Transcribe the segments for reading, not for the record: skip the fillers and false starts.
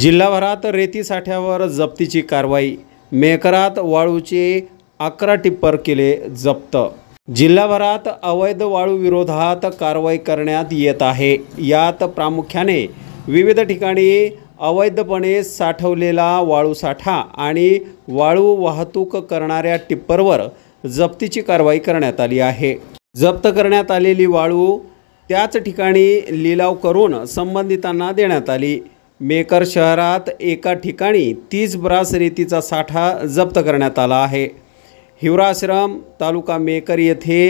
जिल्हाभरात रेती साठ्यावर जप्तीची कारवाई। मेहकरात वाळूचे 11 टिप्पर केले जप्त। जिल्हाभरात अवैध वाळू विरोधात कारवाई करण्यात येत आहे। यात प्रामुख्याने विविध ठिकाणी अवैधपणे साठवलेला वाळू साठा आणि वाळू वाहतूक करणाऱ्या टिप्परवर जप्तीची कारवाई करण्यात आली आहे। जप्त करण्यात आलेली वाळू त्याच ठिकाणी लिलाव करून संबंधितांना देण्यात आली। मेहकर शहरात एका ठिकाणी 30 ब्रास रेतीचा साठा जप्त करण्यात आला आहे। हिवराश्रम तालुका मेहकर येथे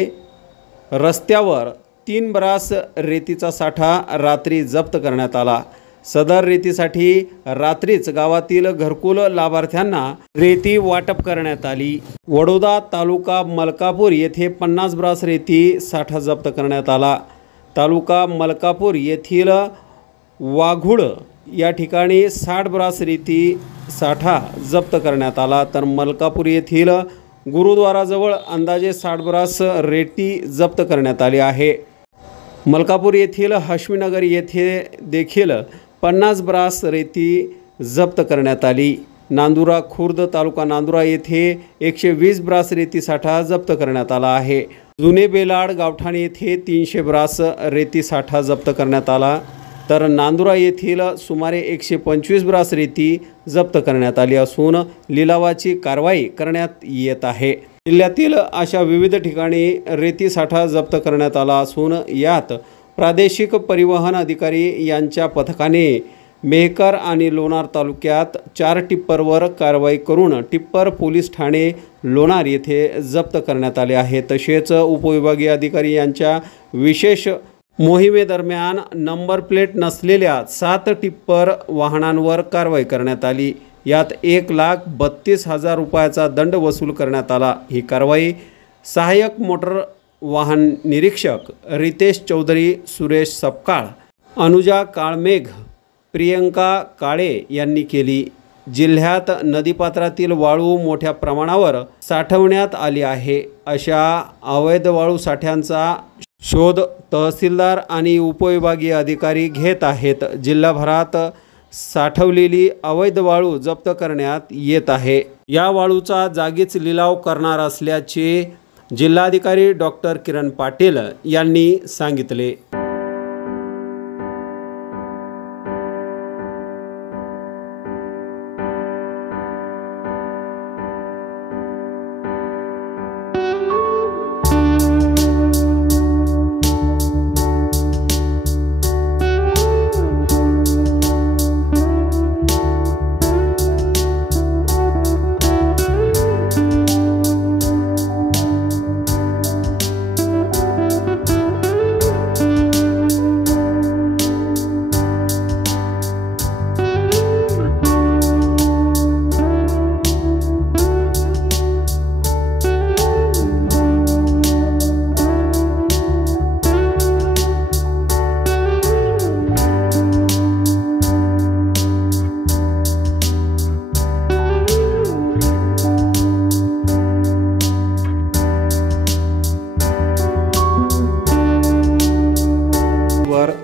रस्त्यावर 3 ब्रास रेतीचा साठा रात्री जप्त करण्यात आला। सदर रेतीसाठी रात्रीच गावातील घरकुल लाभार्थ्यांना रेती वाटप करण्यात आली। वडोदा तालुका मलकापूर येथे 50 ब्रास रेती साठा जप्त करण्यात आला। तालुका मलकापूर येथील वाघुड या ठिकाणी 60 ब्रास रेती साठा जप्त करण्यात आला, तर मलकापूर येथील गुरुद्वाराजवळ अंदाजे 60 ब्रास रेती जप्त करण्यात आली आहे। मलकापूर येथील हश्मीनगर येथे देखील 50 ब्रास रेती जप्त करण्यात आली। नांदुरा खुर्द तालुका नांदुरा येथे 120 ब्रास रेती साठा जप्त करण्यात आला आहे। जुने बेलाड गावठाण येथे 300 ब्रास रेती साठा जप्त करण्यात आला, तर नांदुरा येथील सुमारे 125 ब्रास रेती जप्त करण्यात आली असून लिलावाची कारवाई करण्यात येत आहे। जिल्ह्यातील अशा विविध ठिकाणी रेती साठा जप्त करण्यात आला असून यात प्रादेशिक परिवहन अधिकारी यांच्या पथकाने मेहकर आणि लोणार तालुक्यात 4 टिप्परवर कारवाई करून टिप्पर पोलीस ठाणे लोणार येथे जप्त करण्यात आले आहे। तसेच उपविभागीय अधिकारी यांच्या विशेष मोहिमेदरम्यान नंबर प्लेट नसलेल्या 7 टिप्पर वाहनांवर कारवाई करण्यात आली। यात 1,32,000 रुपयाचा दंड वसूल करण्यात आला। ही कारवाई सहाय्यक मोटर वाहन निरीक्षक रितेश चौधरी, सुरेश सपकाळ, अनुजा काळमेघ, प्रियंका काळे यांनी केली। जिल्ह्यात नदीपात्रातील वाळू मोठ्या प्रमाणावर साठवण्यात आली आहे। अशा अवैध वाळू साठ्यांचा शोध तहसीलदार आणि उपविभागीय अधिकारी घेत आहेत। जिल्हाभरात साठवलेली अवैध वाळू जप्त करण्यात येत आहे। या वाळूचा जागीच लिलाव करणार असल्याचे जिल्हाधिकारी डॉक्टर किरण पाटील यांनी सांगितले।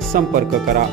संपर्क करा।